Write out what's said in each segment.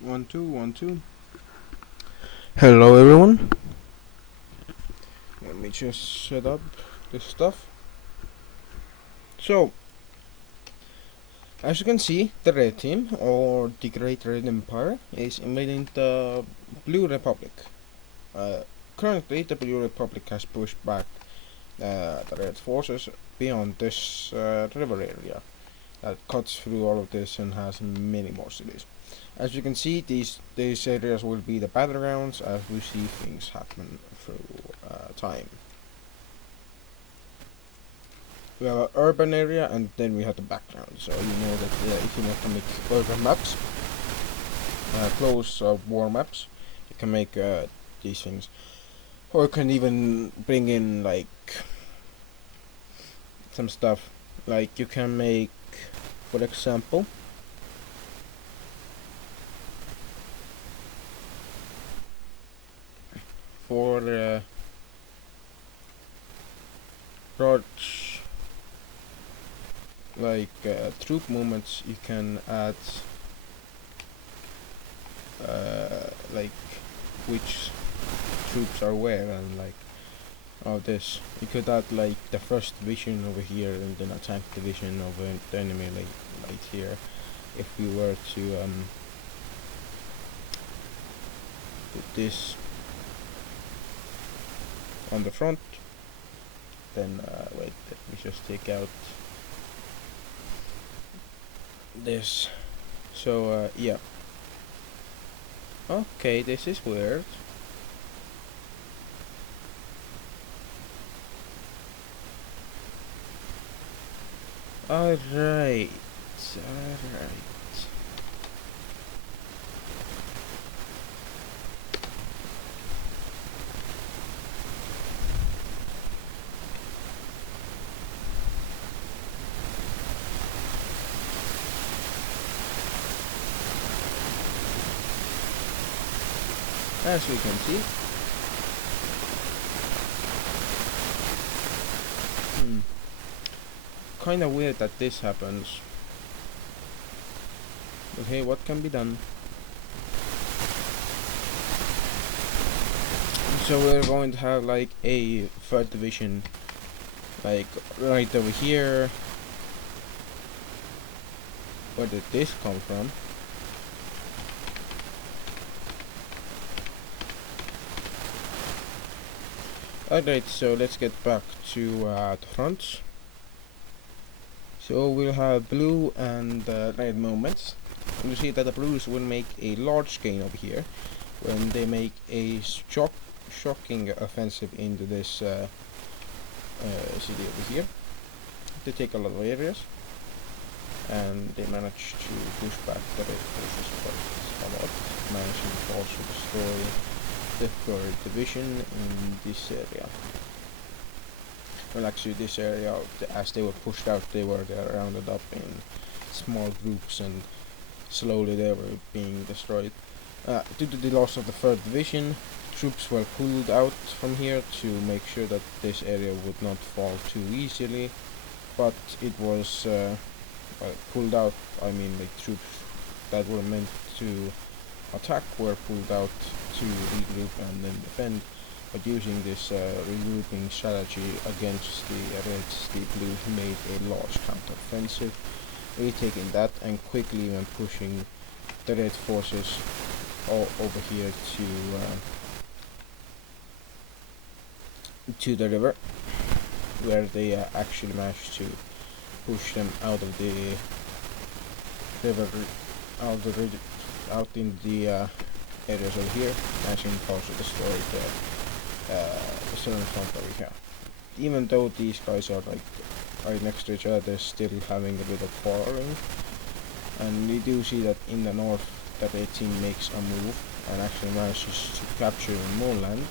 One, two, one, two. Hello, everyone. Let me just set up this stuff. So, as you can see, the Red Team, or the Great Red Empire, is invading the Blue Republic. Uh, Currently, the Blue Republic has pushed back the Red forces beyond this river area that cuts through all of this and has many more cities. As you can see, these areas will be the battlegrounds as we see things happen through time. We have an urban area and then we have the background. So you know that if you want to make urban maps, close war maps, you can make these things, or you can even bring in like some stuff. Like you can make, for example, for large like troop movements, you can add like which troops are where, and like this you could add like the first division over here and then attack division over the enemy like right here. If we were to put this on the front, then wait, let me just take out this. So yeah, okay, this is weird. Alright. As we can see, kinda weird that this happens. But hey, what can be done? So we're going to have like a third division, like right over here. Where did this come from? Alright, so let's get back to the front. So we'll have blue and red movements. You see that the blues will make a large gain over here when they make a shocking offensive into this city over here. They take a lot of areas and they manage to push back the red forces quite a lot, managing to also destroy the third division in this area. Well, actually, this area, as they were pushed out, they were rounded up in small groups and slowly they were being destroyed. Due to the loss of the third division, troops were pulled out from here to make sure that this area would not fall too easily, but it was pulled out. I mean, like troops that were meant to attack were pulled out to regroup and then defend. But using this regrouping strategy against the Reds, the Blues made a large counter-offensive, retaking that and quickly even pushing the Red forces all over here to the river, where they actually managed to push them out of the river, out in the areas over here, managing to also destroy the southern front over here. Even though these guys are like right next to each other, they're still having a bit of quarreling. And we do see that in the north, the red team makes a move and actually manages to capture more land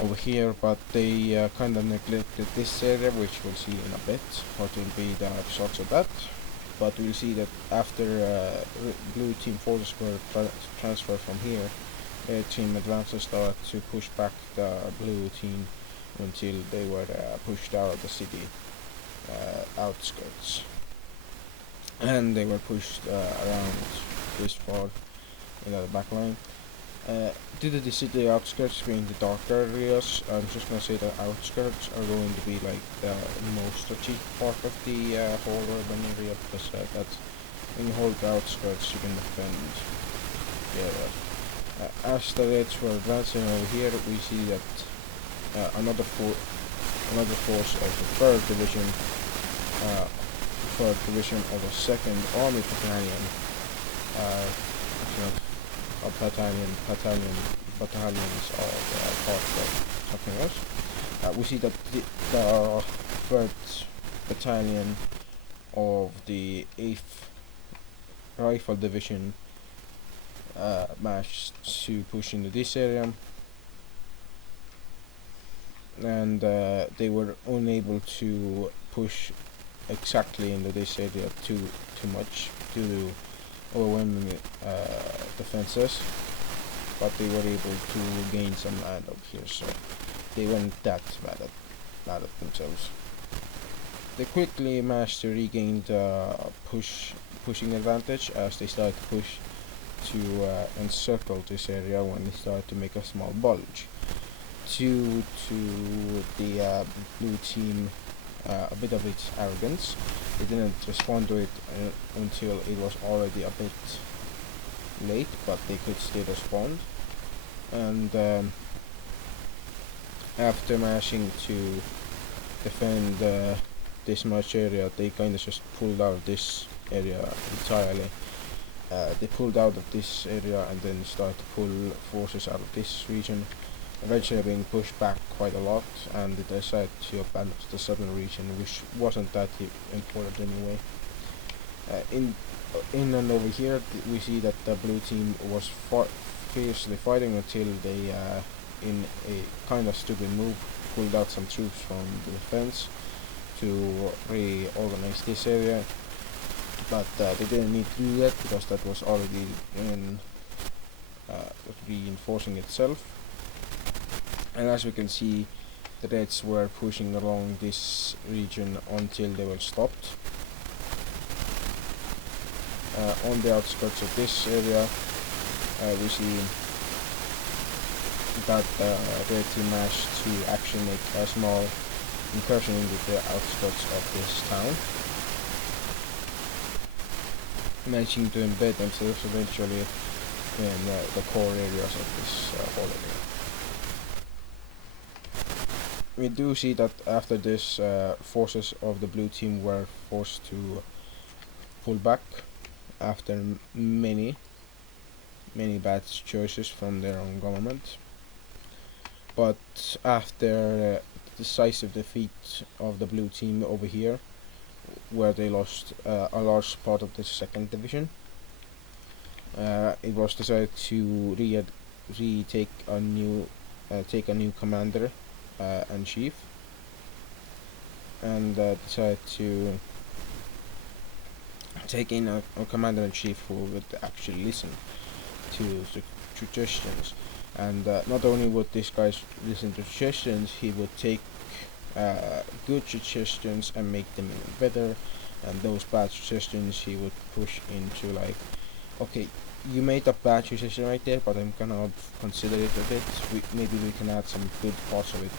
over here, but they kind of neglected this area, which we'll see in a bit what will be the results of that. But we'll see that after blue team forces were transferred from here, red team advances started to push back the blue team until they were pushed out of the city outskirts, and they were pushed around this far in the back line. Due to the city outskirts being the darker areas, I'm just gonna say the outskirts are going to be like the most strategic part of the whole urban area, because that's when you hold the outskirts you can defend the area. As the Reds were advancing over here, we see that another force of the 3rd Division, of the 2nd Army Battalion, battalions are part of something else. We see that the 3rd Battalion of the 8th Rifle Division managed to push into this area, and they were unable to push exactly into this area too much due to overwhelming defenses, but they were able to gain some land up here, so they weren't that mad at themselves. They quickly managed to regain the pushing advantage as they started to push to encircle this area when they started to make a small bulge. Due to the blue team, a bit of its arrogance, they didn't respond to it until it was already a bit late, but they could still respond. And after managing to defend this much area, they kind of just pulled out of this area entirely. They pulled out of this area and then started to pull forces out of this region, eventually being pushed back quite a lot, and they decided to abandon the southern region, which wasn't that important anyway. In and over here, we see that the blue team was fiercely fighting until they, in a kind of stupid move, pulled out some troops from the defense to reorganize this area. But they didn't need to do that because that was already reinforcing itself. And as we can see, the Reds were pushing along this region until they were stopped. On the outskirts of this area, we see that the Red team managed to actually make a small incursion into the outskirts of this town, managing to embed themselves eventually in the core areas of this whole area. We do see that after this, forces of the blue team were forced to pull back after many bad choices from their own government. But after decisive defeat of the blue team over here, where they lost a large part of the 2nd Division, it was decided to take a new commander and chief, and decided to take in a commander in chief who would actually listen to suggestions. And not only would this guy listen to suggestions, he would take good suggestions and make them even better, and those bad suggestions he would push into, like, okay, you made a bad suggestion right there, but I'm gonna consider it a bit. Maybe we can add some good parts of it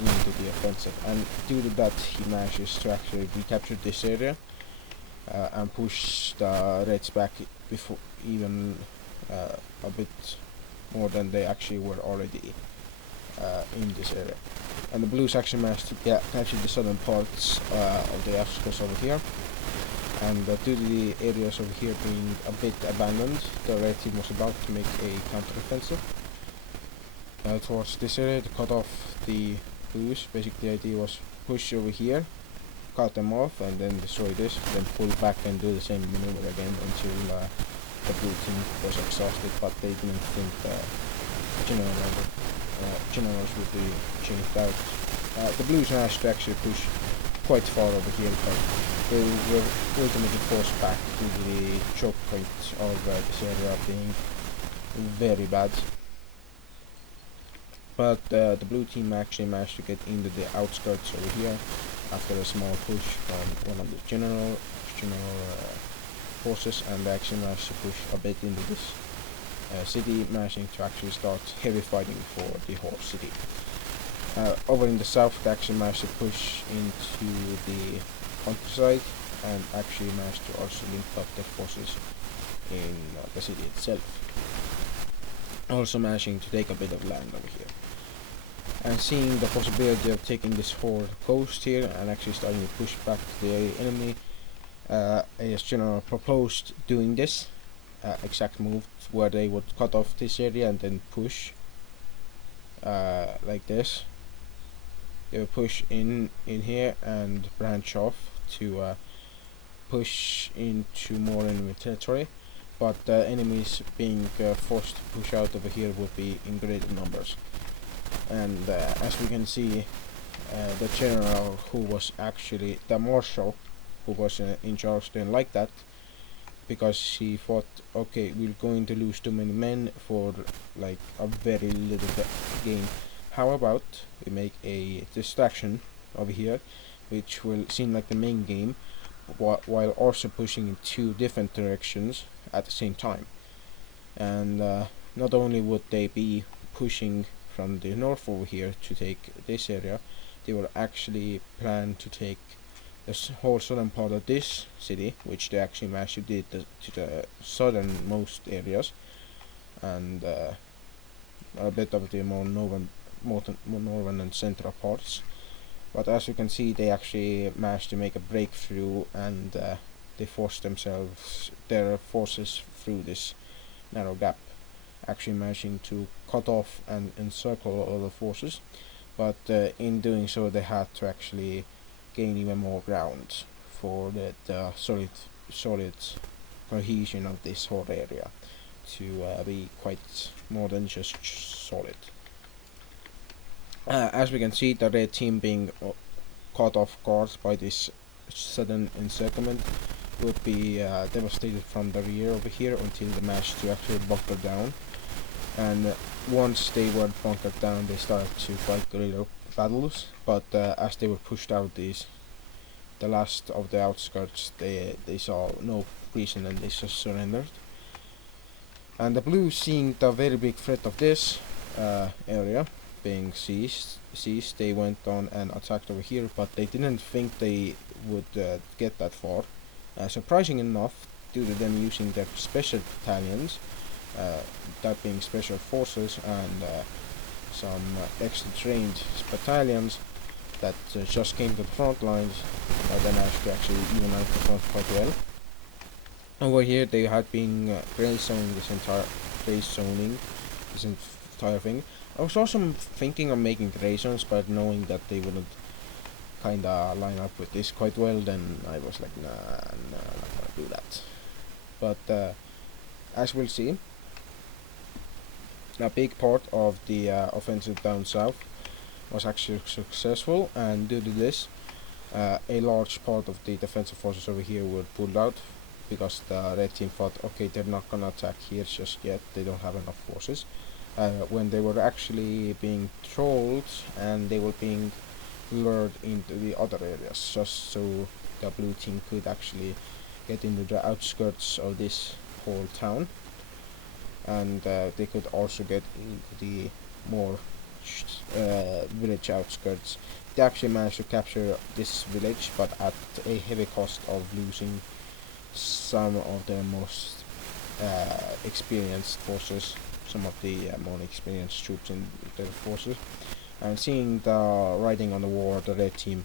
into the offensive. And due to that, he manages to actually recapture this area and push the Reds back before even a bit more than they actually were already in this area. And the Blues actually managed to capture the southern parts of the outskirts over here. And due to the areas over here being a bit abandoned, the Red team was about to make a counter-offensive towards this area to cut off the Blues. Basically, the idea was push over here, cut them off, and then destroy this, then pull back and do the same maneuver again until the blue team was exhausted. But they didn't think generals would be changed out. The Blues managed to actually push quite far over here, but they were ultimately forced back to the choke point of this area being very bad. But the blue team actually managed to get into the outskirts over here after a small push from one of the General forces, and they actually managed to push a bit into this city, managing to actually start heavy fighting for the whole city. Over in the south, they actually managed to push into the countryside and actually managed to also link up their forces in the city itself. Also managing to take a bit of land over here. And seeing the possibility of taking this whole coast here and actually starting to push back the enemy, AS General proposed doing this exact move where they would cut off this area and then push like this. They would push in here and branch off to push into more enemy territory, but enemies being forced to push out over here would be in greater numbers. And as we can see, the general who was actually the marshal who was in charge didn't like that, because he thought, okay, we're going to lose too many men for like a very little gain. How about we make a distraction over here which will seem like the main game, while also pushing in two different directions at the same time. And not only would they be pushing from the north over here to take this area, they will actually plan to take the whole southern part of this city, which they actually managed to do to the southernmost areas, and a bit of the more northern and central parts. But as you can see, they actually managed to make a breakthrough, and they forced their forces through this narrow gap, actually managing to cut off and encircle all the forces. But in doing so, they had to actually gain even more ground for the solid cohesion of this whole area to be quite more than just solid. As we can see, the red team being caught off guard by this sudden encirclement would be devastated from the rear over here until they managed to actually bunker down. And once they were bunkered down, they started to fight guerrilla battles. But as they were pushed out the last of the outskirts, they saw no reason and they just surrendered. And the Blues, seeing the very big threat of this area being seized, they went on and attacked over here, but they didn't think they would get that far. Surprising enough, due to them using their special battalions, that being special forces, and some extra trained battalions that just came to the front lines, they managed to actually even out the front quite well. Over here they had been gray zoning this entire thing. I was also thinking of making gray zones, but knowing that they wouldn't kinda line up with this quite well, then I was like, nah, I'm not gonna do that. But as we'll see, a big part of the offensive down south was actually successful, and due to this, a large part of the defensive forces over here were pulled out, because the red team thought, okay, they're not gonna attack here just yet, they don't have enough forces. When they were actually being trolled and they were being lured into the other areas, just so the blue team could actually get into the outskirts of this whole town, and they could also get into the more village outskirts. They actually managed to capture this village, but at a heavy cost of losing some of their most experienced forces, some of the more experienced troops in their forces. And seeing the writing on the wall, the red team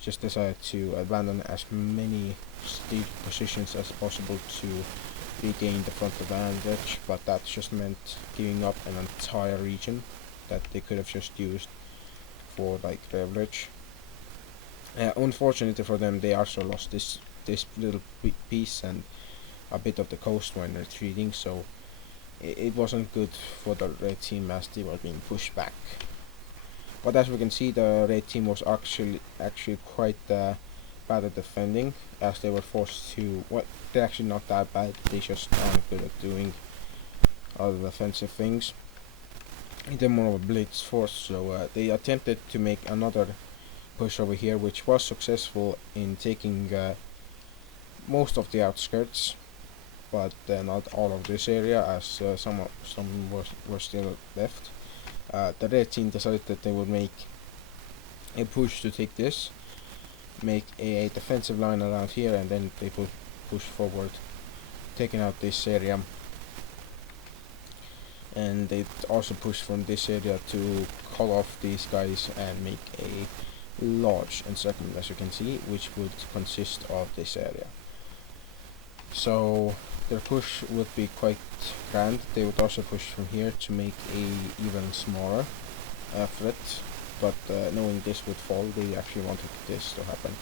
just decided to abandon as many strategic positions as possible to regain the front advantage, but that just meant giving up an entire region that they could have just used for like leverage. Unfortunately for them, they also lost this little piece and a bit of the coast when retreating, so it wasn't good for the red team as they were being pushed back. But as we can see, the red team was actually quite bad at defending, as they were forced to, well, they're actually not that bad, they just aren't good at doing other defensive things. They're more of a blitz force, so they attempted to make another push over here, which was successful in taking most of the outskirts, but not all of this area, as some were still left. The red team decided that they would make a push to take this, make a defensive line around here, and then they would push forward, taking out this area. And they also push from this area to call off these guys and make a large encirclement, as you can see, which would consist of this area. So their push would be quite grand. They would also push from here to make a even smaller threat, but knowing this would fall, they actually wanted this to happen.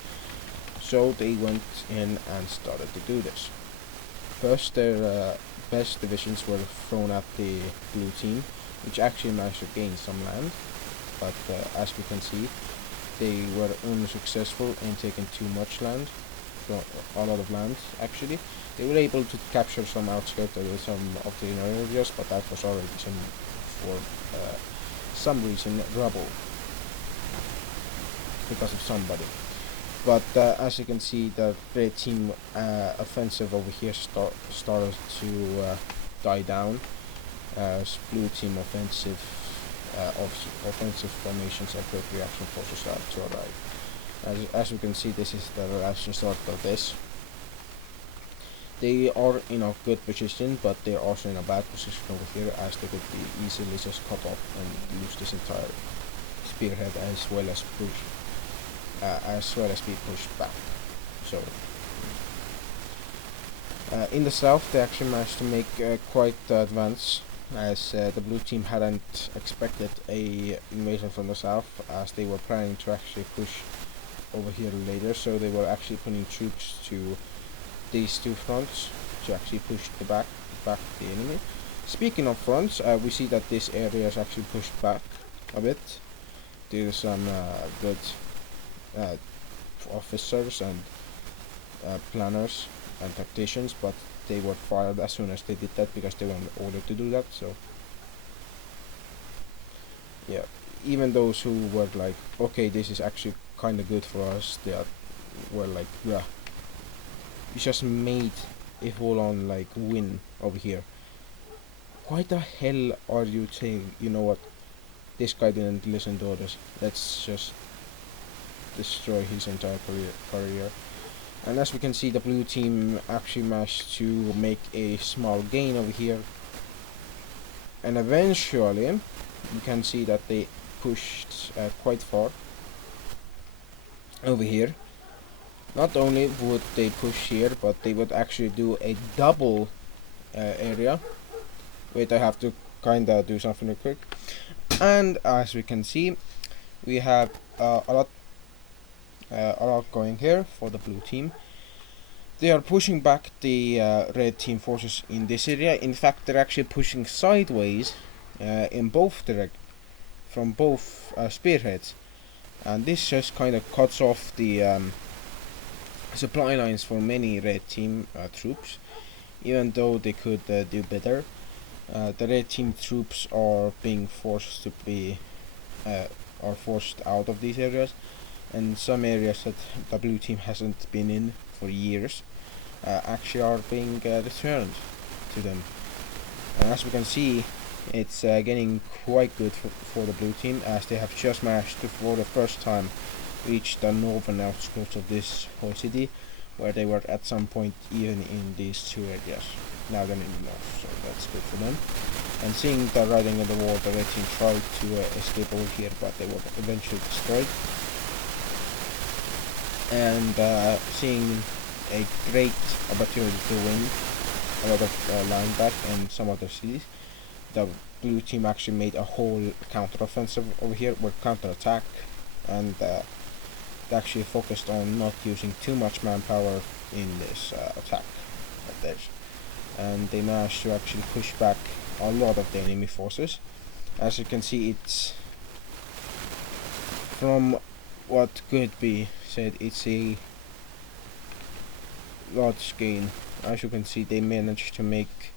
So they went in and started to do this. First, their best divisions were thrown at the blue team, which actually managed to gain some land, but as we can see, they were unsuccessful in taking too much land, so a lot of land actually. They were able to capture some outskirts of some of the inner areas, but that was already for some reason rubble because of somebody. But as you can see, the red team offensive over here started to die down, as blue team offensive formations and quick reaction forces start to arrive. As you can see, this is the last resort of this. They are in a good position, but they are also in a bad position over here, as they could be easily just cut off and lose this entire spearhead, as well as be pushed back. So in the south, they actually managed to make quite the advance, as the blue team hadn't expected a invasion from the south, as they were planning to actually push over here later. So they were actually putting troops to these two fronts to actually push back the enemy. Speaking of fronts, we see that this area is actually pushed back a bit due to some good officers and planners and tacticians, but they were fired as soon as they did that because they were ordered to do that. So yeah, even those who were like, okay, this is actually kind of good for us, they were like, yeah, we just made a full-on like win over here. Why the hell are you saying, you know what, this guy didn't listen to orders, let's just destroy his entire career. And as we can see, the blue team actually managed to make a small gain over here, and eventually you can see that they pushed quite far over here. Not only would they push here, but they would actually do a double area. Wait, I have to kinda do something real quick. And as we can see, we have a lot going here for the blue team. They are pushing back the red team forces in this area. In fact, they're actually pushing sideways in both from both spearheads, and this just kind of cuts off the supply lines for many red team troops, even though they could do better. The red team troops are being forced to be are forced out of these areas, and some areas that the blue team hasn't been in for years actually are being returned to them. And as we can see, it's getting quite good for the blue team, as they have just managed to, for the first time, reach the northern outskirts of this whole city, where they were at some point even in these two areas. Now they're in the north, so that's good for them. And seeing the writing on the wall, the red team tried to escape over here, but they were eventually destroyed. And seeing a great opportunity to win a lot of line back in some other cities, the blue team actually made a whole counter-offensive over here, or counter-attack, and they actually focused on not using too much manpower in this attack of theirs. And they managed to actually push back a lot of the enemy forces. As you can see, it's, from what could be said, it's a large gain. As you can see, they managed to make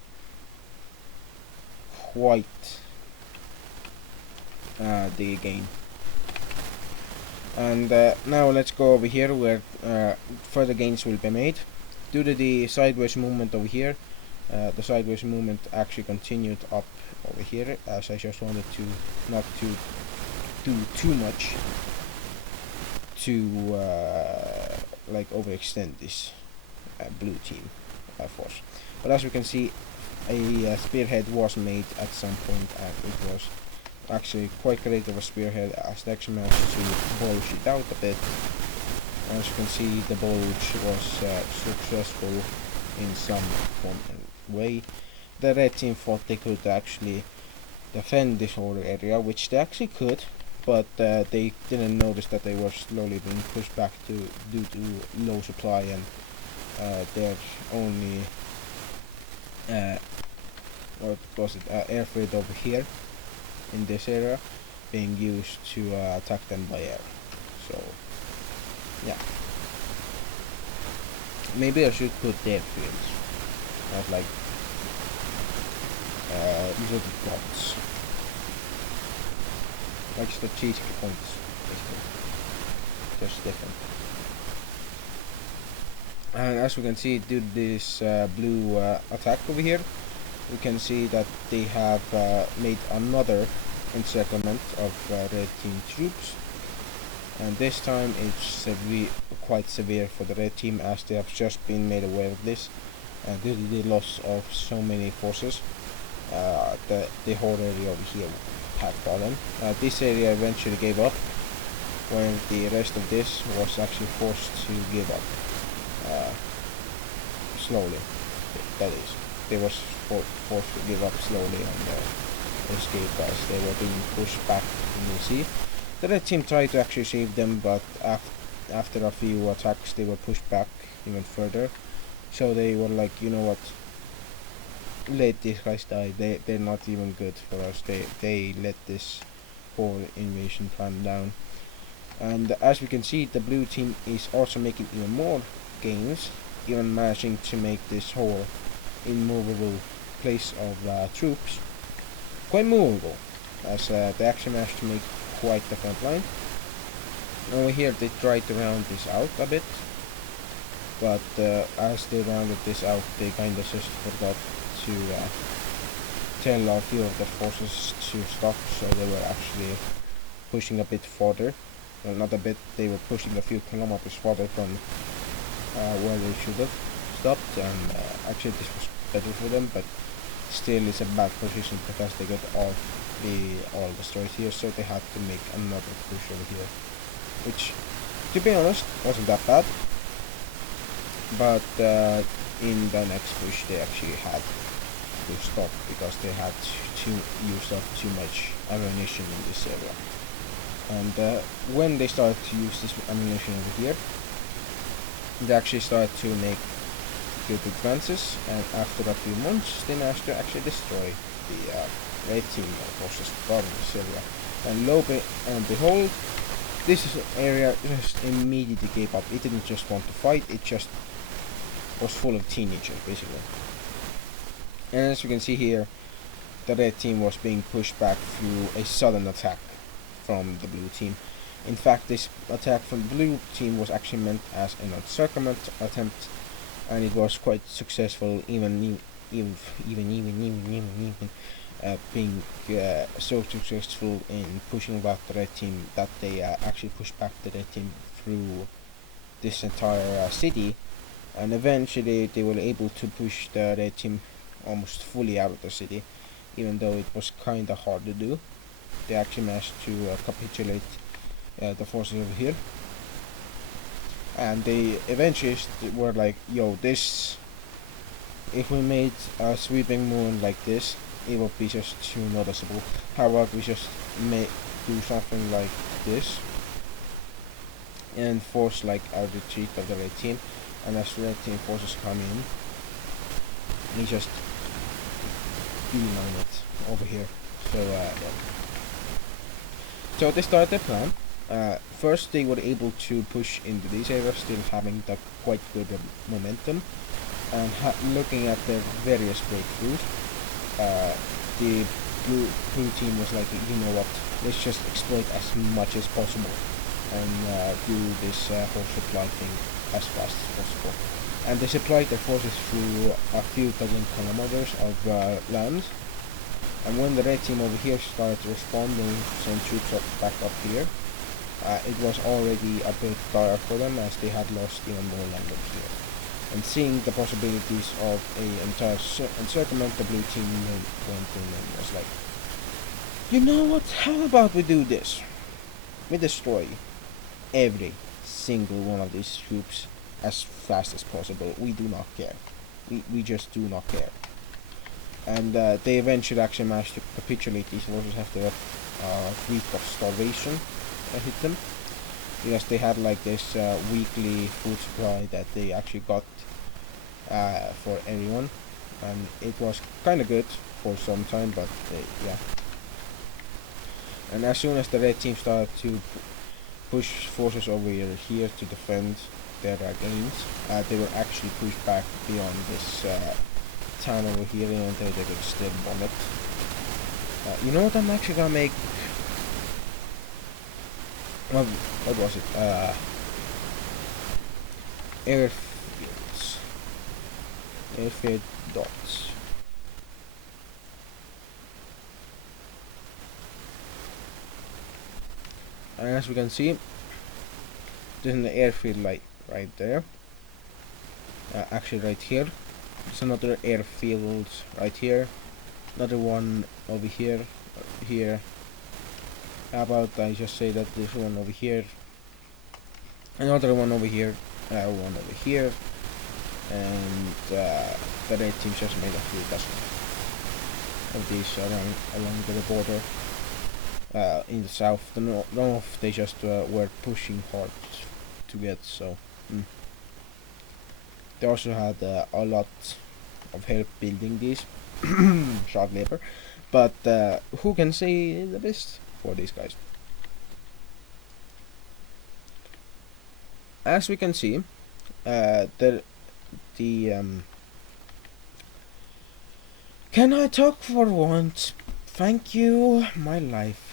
quite the gain. And now let's go over here where further gains will be made. Due to the sideways movement over here, The sideways movement actually continued up over here, as I just wanted to not to do too much to like overextend this blue team force. But as we can see, a spearhead was made at some point, and it was actually quite great of a spearhead, as they actually managed to bulge it out a bit. As you can see, the bulge was successful in some form and way. The red team thought they could actually defend this whole area, which they actually could, but they didn't notice that they were slowly being pushed back due to low supply, and their only what was it, airfield over here in this area being used to attack them by air. So yeah, maybe I should put airfields as like little dots, like strategic points, basically, just different. And as we can see, due to this blue attack over here, we can see that they have made another encirclement of red team troops, and this time it's quite severe for the red team, as they have just been made aware of this, and due to the loss of so many forces, the whole area over here had fallen. This area eventually gave up, where the rest of this was actually forced to give up slowly. That is, they was forced to give up slowly and escape, as they were being pushed back in the sea. The red team tried to actually save them, but after a few attacks they were pushed back even further. So they were like, you know what, let these guys die. They're not even good for us. They let this whole invasion plan down. And as we can see, the blue team is also making even more gains, even managing to make this whole immovable place of troops quite movable, as they actually managed to make quite the front line. Over here they tried to round this out a bit, but as they rounded this out, they kind of just forgot to tell a few of the forces to stop, so they were actually pushing a bit further. Well, not a bit, they were pushing a few kilometers further from where they should have stopped, and actually this was better for them, but still it's a bad position because they got all destroyed here, so they had to make another push over here, which, to be honest, wasn't that bad. But in the next push they actually had to stop because they had to use up too much ammunition in this area. And when they started to use this ammunition over here, they actually started to make good advances, and after a few months they managed to actually destroy the red team forces guarding this area. And lo and behold, this area just immediately gave up. It didn't just want to fight, it just was full of teenagers, basically. And as you can see here, the red team was being pushed back through a sudden attack from the blue team. In fact, this attack from the blue team was actually meant as an encirclement attempt, and it was quite successful, even being so successful in pushing back the red team that they actually pushed back the red team through this entire city, and eventually they were able to push the red team almost fully out of the city, even though it was kinda hard to do. They actually managed to capitulate the forces over here, and they eventually were like, yo, this, if we made a sweeping movement like this, it would be just too noticeable. How about we just do something like this and force like a retreat of the red team, and as red team forces come in, we just beeline it over here. So yeah. So they started their plan. First they were able to push into these areas, still having the quite good momentum, and looking at their various breakthroughs, the blue team was like, you know what, let's just exploit as much as possible and do this whole supply thing as fast as possible. and they supplied their forces through a few dozen kilometers of land. And when the red team over here started to respond and send troops back up here, it was already a bit dire for them, as they had lost even more land up here. And seeing the possibilities of a entire encirclement, the blue team went in and was like, you know what, how about we do this? We destroy every single one of these troops as fast as possible. We do not care. We just do not care. And they eventually actually managed to capitulate these forces after a week of starvation hit them, because they had like this weekly food supply that they actually got for everyone, and it was kind of good for some time, but yeah. And as soon as the red team started to push forces over here to defend their gains, they were actually pushed back beyond this town over here, and they could still bomb it. You know what, I'm actually gonna make... what was it? Airfields. Airfield dots. And as we can see, there's an airfield light right there. Actually right here. There's another airfield right here. Another one over here. Here. How about I just say that there's one over here. Another one over here. One over here. And the red team just made a few dozen of these along the border. In the south, the north, they just were pushing hard to get, so they also had a lot of help building these. Child labor, but who can say the best for these guys? As we can see, can I talk for once? Thank you, my life.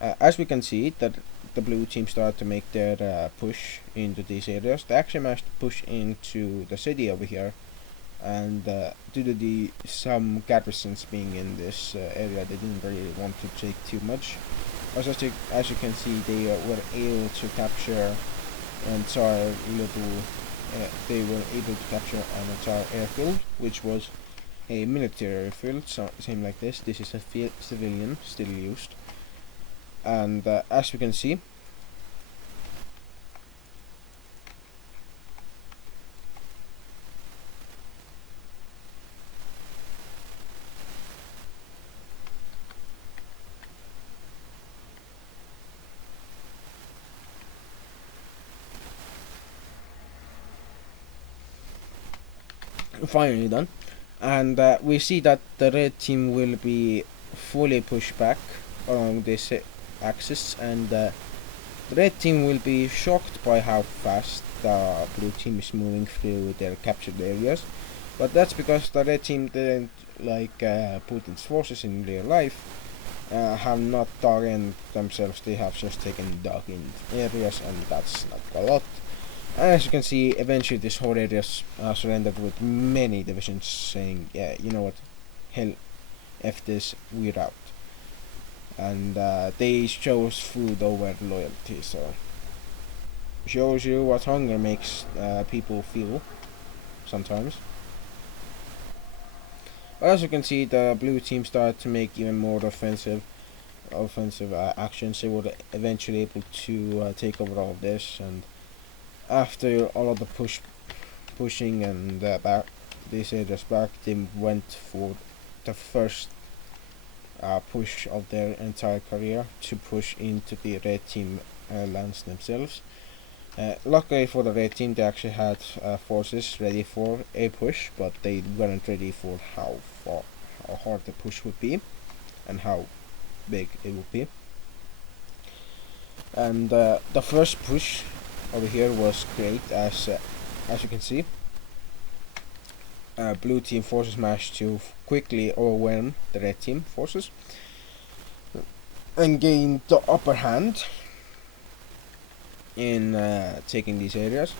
As we can see, that the blue team started to make their push into these areas. They actually managed to push into the city over here, and due to some garrisons being in this area, they didn't really want to take too much. Also, as you can see, they were able to capture an entire they were able to capture an entire airfield, which was a military airfield, so same like this. This is a civilian, still used. And as you can see, finally done, and we see that the red team will be fully pushed back along this axis, and the red team will be shocked by how fast the blue team is moving through their captured areas. But that's because the red team didn't like Putin's forces in real life have not dug in themselves. They have just dug in areas, and that's not a lot. And as you can see, eventually this whole area surrendered, with many divisions saying, yeah, you know what, hell, F this, we're out. And they chose food over loyalty, so shows you what hunger makes people feel sometimes. But as you can see, the blue team started to make even more offensive actions. They were eventually able to take over all of this, and after all of the pushing and back, they said just back, they went for the first push of their entire career to push into the red team lands themselves. Luckily for the red team, they actually had forces ready for a push, but they weren't ready for how hard the push would be and how big it would be. And the first push over here was great, as you can see. Blue team forces managed to quickly overwhelm the red team forces and gained the upper hand. in taking these areas.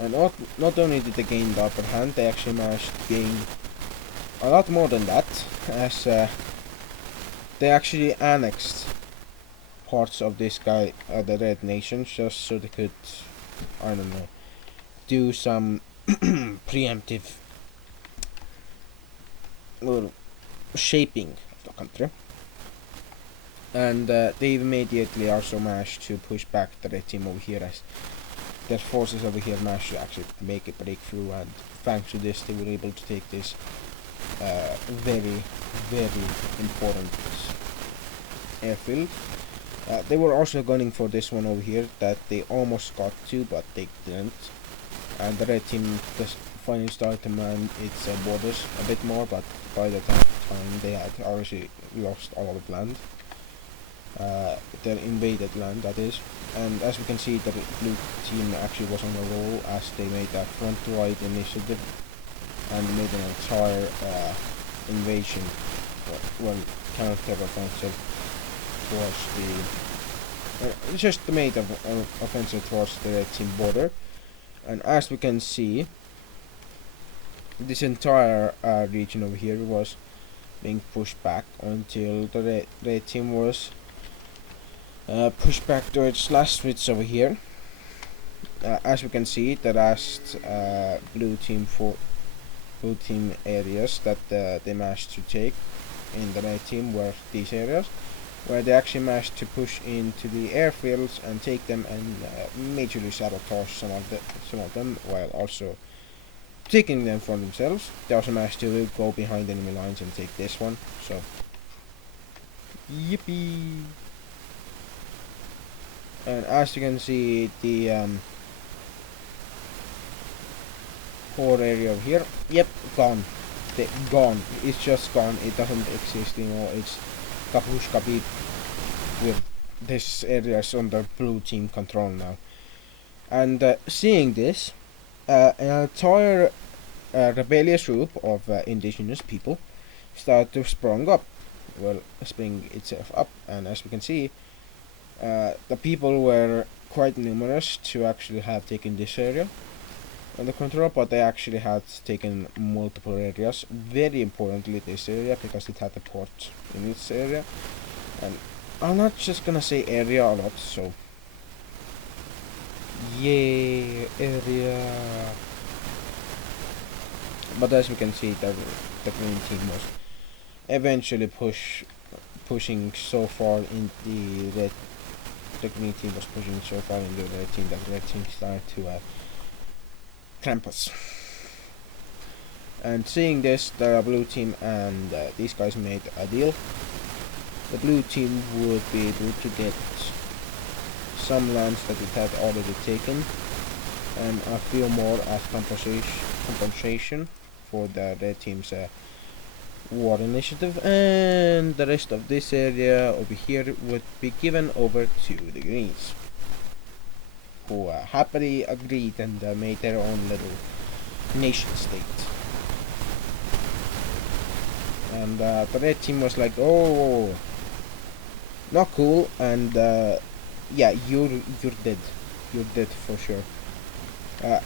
And not only did they gain the upper hand, they actually managed to gain a lot more than that, as they actually annexed parts of this guy, the Red Nation, just so they could, I don't know, do some preemptive little shaping of the country. And they immediately also managed to push back the Red Team over here, as their forces over here managed to actually make a breakthrough, and thanks to this they were able to take this very, very important airfield. They were also gunning for this one over here that they almost got to, but they didn't. And the Red Team just finally started to man its borders a bit more, but by the time they had already lost a lot of land. Their invaded land, that is. And as we can see, the blue team actually was on a roll, as they made a front-right initiative and made an entire invasion, well, counter-offensive towards the just made an offensive towards the Red Team border. And as we can see, this entire region over here was being pushed back until the Red Team was pushed back to its last bits over here. As we can see, the last blue team areas that they managed to take in the Red Team were these areas, where they actually managed to push into the airfields and take them, and majorly sabotage some of them, while also taking them for themselves. They also managed to go behind enemy lines and take this one. So, yippee! And as you can see, the whole area over here, yep, gone. Gone. It's just gone. It doesn't exist anymore. It's kapush kabib, with this area is under blue team control now. And seeing this, an entire rebellious group of indigenous people started to spring itself up, and as we can see, the people were quite numerous to actually have taken this area under control, but they actually had taken multiple areas. Very importantly, this area, because it had a port in its area. And I'm not just gonna say area a lot, so yeah, area. But as we can see, the green team was eventually pushing so far in the red. The green team was pushing so far in the red team that the red team started to clamp us. And seeing this, the blue team and these guys made a deal. The blue team would be able to get some lands that it had already taken, and a few more as compensation for the red team's war initiative, and the rest of this area over here would be given over to the greens, who happily agreed and made their own little nation state. And the red team was like, oh, not cool, and yeah, you're dead for sure.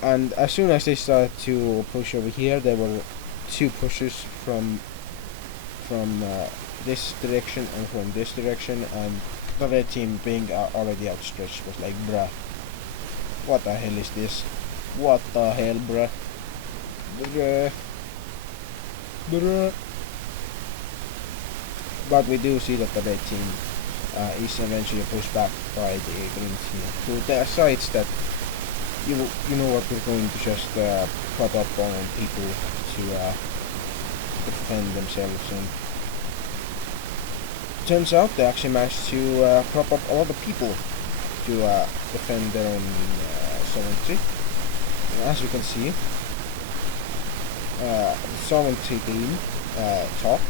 And as soon as they started to push over here, there were two pushes from this direction and from this direction, and the red team, being already outstretched, was like, bruh, what the hell is this? What the hell, bruh? Bruh. But we do see that the red team is eventually pushed back by the green team to the sides that you know what, we're going to just put up on people to defend themselves. And turns out they actually managed to prop up a lot of people to defend their own sovereignty. And as we can see, sovereignty team talk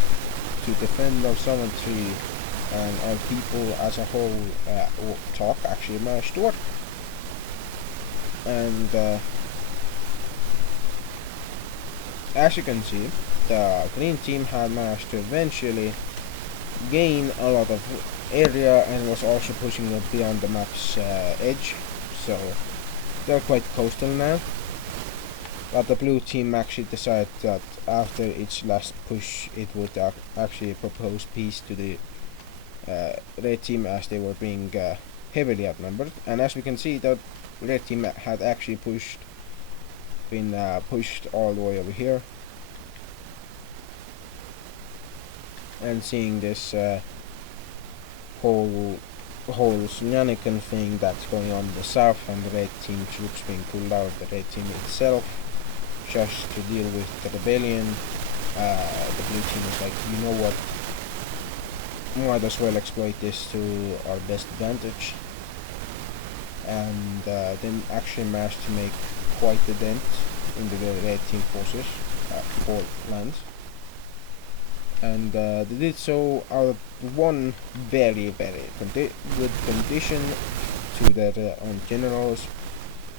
to defend our sovereignty and our people as a whole talk actually managed to work. And as you can see, the green team had managed to eventually gain a lot of area and was also pushing it beyond the map's edge, so they're quite coastal now. But the blue team actually decided that after its last push it would actually propose peace to the red team, as they were being heavily outnumbered. And as we can see, the red team had actually been pushed all the way over here. And seeing this whole shenanigan thing that's going on in the south, and the red team troops being pulled out of the red team itself just to deal with the rebellion, the blue team was like, you know what, might as well exploit this to our best advantage, and then actually managed to make quite a dent into the red team forces, 4 lands. And they did so out of one very good condition to their own generals,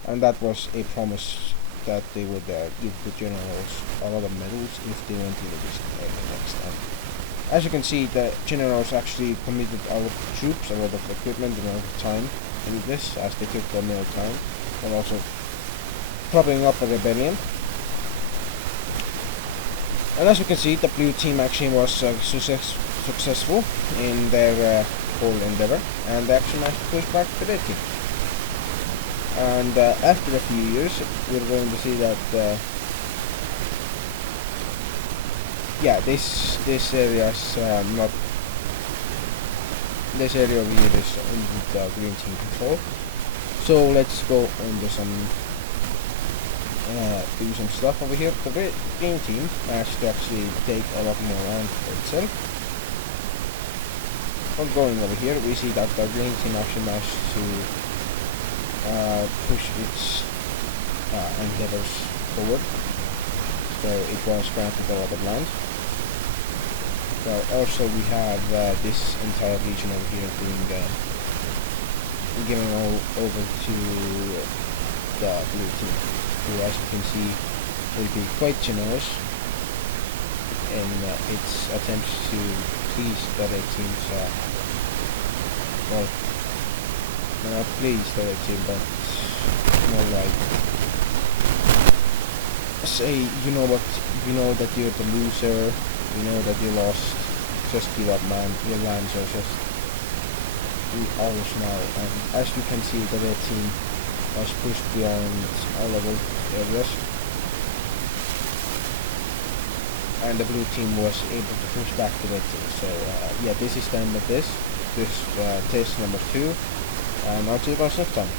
and that was a promise that they would give the generals a lot of medals if they went to the next time. As you can see, the generals actually committed a lot of troops, a lot of equipment, and a lot of time in this, as they took their middle time, and also propping up a rebellion. And as you can see, the blue team actually was successful in their whole endeavor, and they actually managed to push back the red team. And after a few years, we're going to see that yeah, this area is not. This area over here is under the green team control. So let's go into some do some stuff over here. The green team managed to actually take a lot more land for itself. While going over here, we see that the green team actually managed to push its endeavors forward. So it was granted a lot of land. Well, also we have this entire region over here being given all over to the blue team, who, as you can see, will be quite generous in its attempts to please the red team's well, not please the red team, but more like say, you know what, you know that you're the loser, you know that you lost, just give up, man, your lands are just ours now. And as you can see, the red team was pushed beyond all level areas, and the blue team was able to push back the red team. So yeah, this is the end of this test number 2, and I'll see you guys next time.